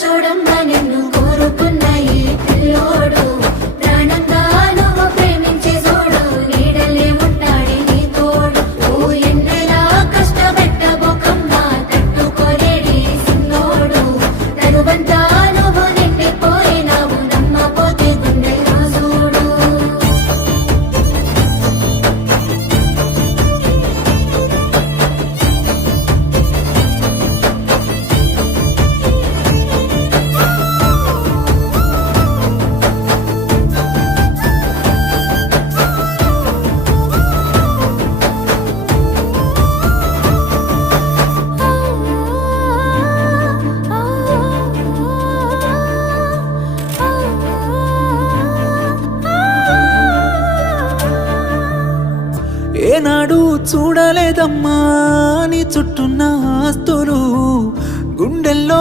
చూడమ్మా నిన్ను కోరుకున్న ఈ పిల్లోడు ప్రాణంగా నువ్వు ప్రేమించే చూడు నీడలే ఉంటాడే నీ తోడు ఓ ఎన్నెలా కష్టపెట్టబోకమ్మా తట్టుకోలేడి సిన్నోడు తనువంతా నువ్వు నిండిపోయినావు నమ్మపోతే గుండెల్లో చూడు ఏనాడు చూడలేదమ్మా నీ చుట్టూన్న ఆస్తులు గుండెల్లో